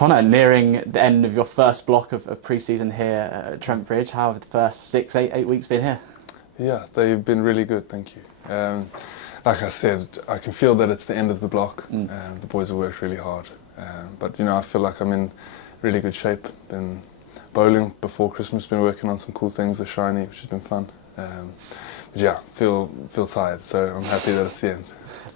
Conor, nearing the end of your first block of pre-season here at Trent Bridge, how have the first 6, 8 weeks been here? Yeah, they've been really good, thank you. Like I said, I can feel that it's the end of the block. The boys have worked really hard. But, you know, I feel like I'm in really good shape. Been bowling before Christmas, been working on some cool things with Shiny, which has been fun. But yeah, feel tired, so I'm happy that it's the end.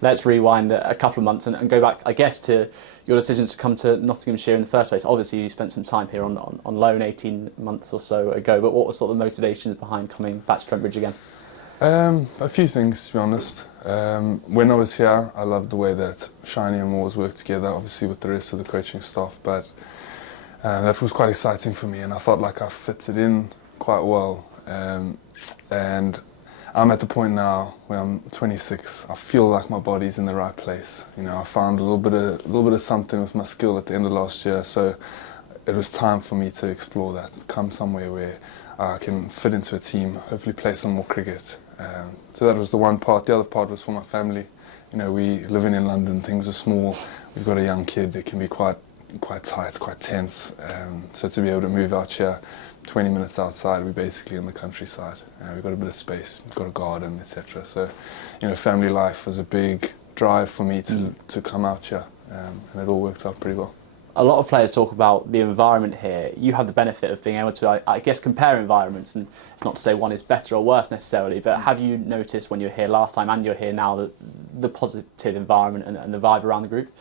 Let's rewind a couple of months and go back, I guess, to your decision to come to Nottinghamshire in the first place. Obviously, you spent some time here on loan 18 months or so ago, but what were sort of the motivations behind coming back to Trent Bridge again? A few things, to be honest. When I was here, I loved the way that Shiny and Moores worked together, obviously with the rest of the coaching staff, but that was quite exciting for me, and I felt like I fitted in quite well. And I'm at the point now where I'm 26. I feel like my body's in the right place. You know, I found a little bit of something with my skill at the end of last year, so it was time for me to explore that, come somewhere where I can fit into a team, hopefully play some more cricket. So that was the one part. The other part was for my family. You know, we living in London, things are small. We've got a young kid. It can be quite tight, quite tense. So to be able to move out here, 20 minutes outside, we're basically in the countryside. We've got a bit of space, we've got a garden, etc. So, you know, family life was a big drive for me to come out here, and it all worked out pretty well. A lot of players talk about the environment here. You have the benefit of being able to, I guess, compare environments, and it's not to say one is better or worse necessarily, but have you noticed when you were here last time and you're here now that the positive environment and the vibe around the group?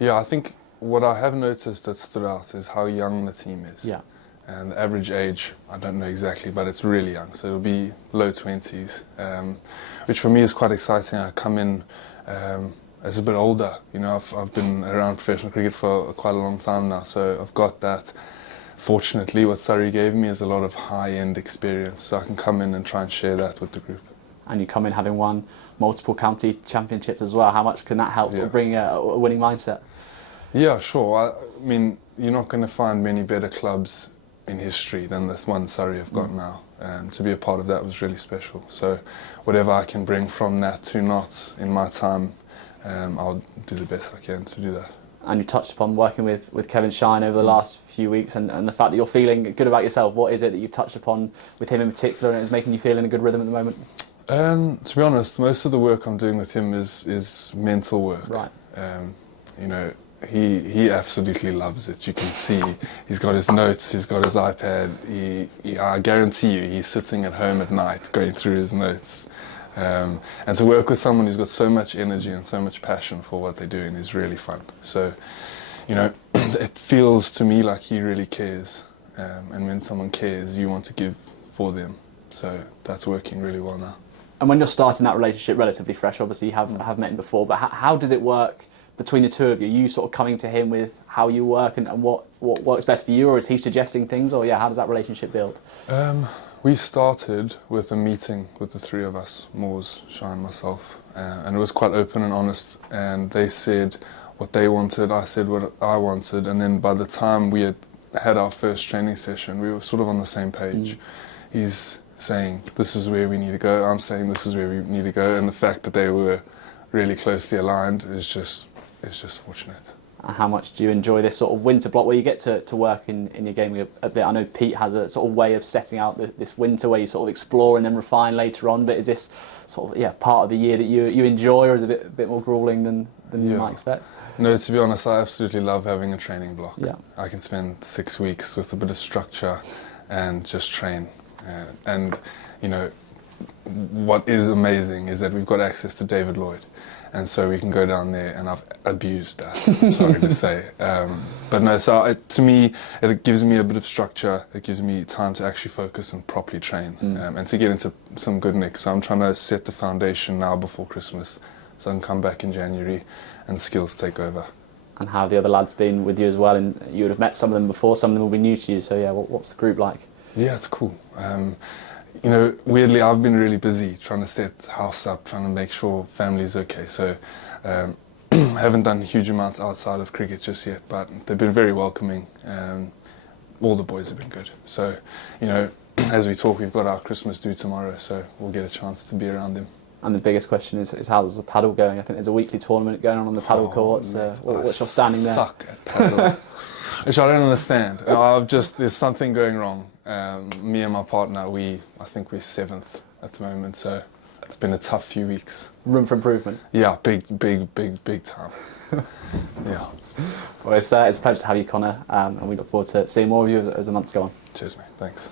Yeah, I think what I have noticed that stood out is how young the team is. Yeah. And the average age, I don't know exactly, but it's really young, so it'll be low 20s, which for me is quite exciting. I come in as a bit older, you know, I've been around professional cricket for quite a long time now, so I've got that. Fortunately, what Surrey gave me is a lot of high-end experience, so I can come in and try and share that with the group. And you come in having won multiple county championships as well. How much can that help sort of bring a winning mindset? Yeah, sure. I mean, you're not going to find many better clubs in history than this one Surrey have got now, and to be a part of that was really special. So whatever I can bring from that to Notts in my time, I'll do the best I can to do that. And you touched upon working with Kevin Shine over the last few weeks, and the fact that you're feeling good about yourself. What is it that you've touched upon with him in particular and is making you feel in a good rhythm at the moment? To be honest, most of the work I'm doing with him is mental work. Right. You know, he absolutely loves it. You can see he's got his notes, he's got his iPad. I guarantee you he's sitting at home at night going through his notes. And to work with someone who's got so much energy and so much passion for what they're doing is really fun. So, you know, it feels to me like he really cares. And when someone cares, you want to give for them. So that's working really well now. And when you're starting that relationship relatively fresh, obviously you have met him before, but how does it work between the two of you? Are you sort of coming to him with how you work and what works best for you, or is he suggesting things, or how does that relationship build? We started with a meeting with the three of us, Moores, Shine, myself, and it was quite open and honest, and they said what they wanted, I said what I wanted, and then by the time we had our first training session, we were sort of on the same page. He's saying, this is where we need to go, I'm saying this is where we need to go, and the fact that they were really closely aligned is just fortunate. And how much do you enjoy this sort of winter block where you get to work in your game a bit? I know Pete has a sort of way of setting out this winter where you sort of explore and then refine later on, but is this sort of part of the year that you enjoy, or is it a bit more gruelling than you might expect? No, to be honest, I absolutely love having a training block. Yeah. I can spend 6 weeks with a bit of structure and just train. And you know, what is amazing is that we've got access to David Lloyd. And so we can go down there, and I've abused that, sorry to say. But no, so to me, it gives me a bit of structure, it gives me time to actually focus and properly train, and to get into some good nick. So I'm trying to set the foundation now before Christmas, so I can come back in January and skills take over. And how have the other lads been with you as well? And you would have met some of them before, some of them will be new to you, so what's the group like? Yeah, it's cool. You know, weirdly, I've been really busy trying to set the house up, trying to make sure family's okay. So I haven't done huge amounts outside of cricket just yet, but they've been very welcoming. All the boys have been good. So, you know, as we talk, we've got our Christmas do tomorrow, so we'll get a chance to be around them. And the biggest question is how's the paddle going? I think there's a weekly tournament going on the paddle courts. What's your standing there? I suck at paddle. Which I don't understand. There's something going wrong. Me and my partner, I think we're 7th at the moment, so it's been a tough few weeks. Room for improvement. Yeah, big time. Yeah. Well, it's a pleasure to have you, Conor, and we look forward to seeing more of you as the months go on. Cheers, mate. Thanks.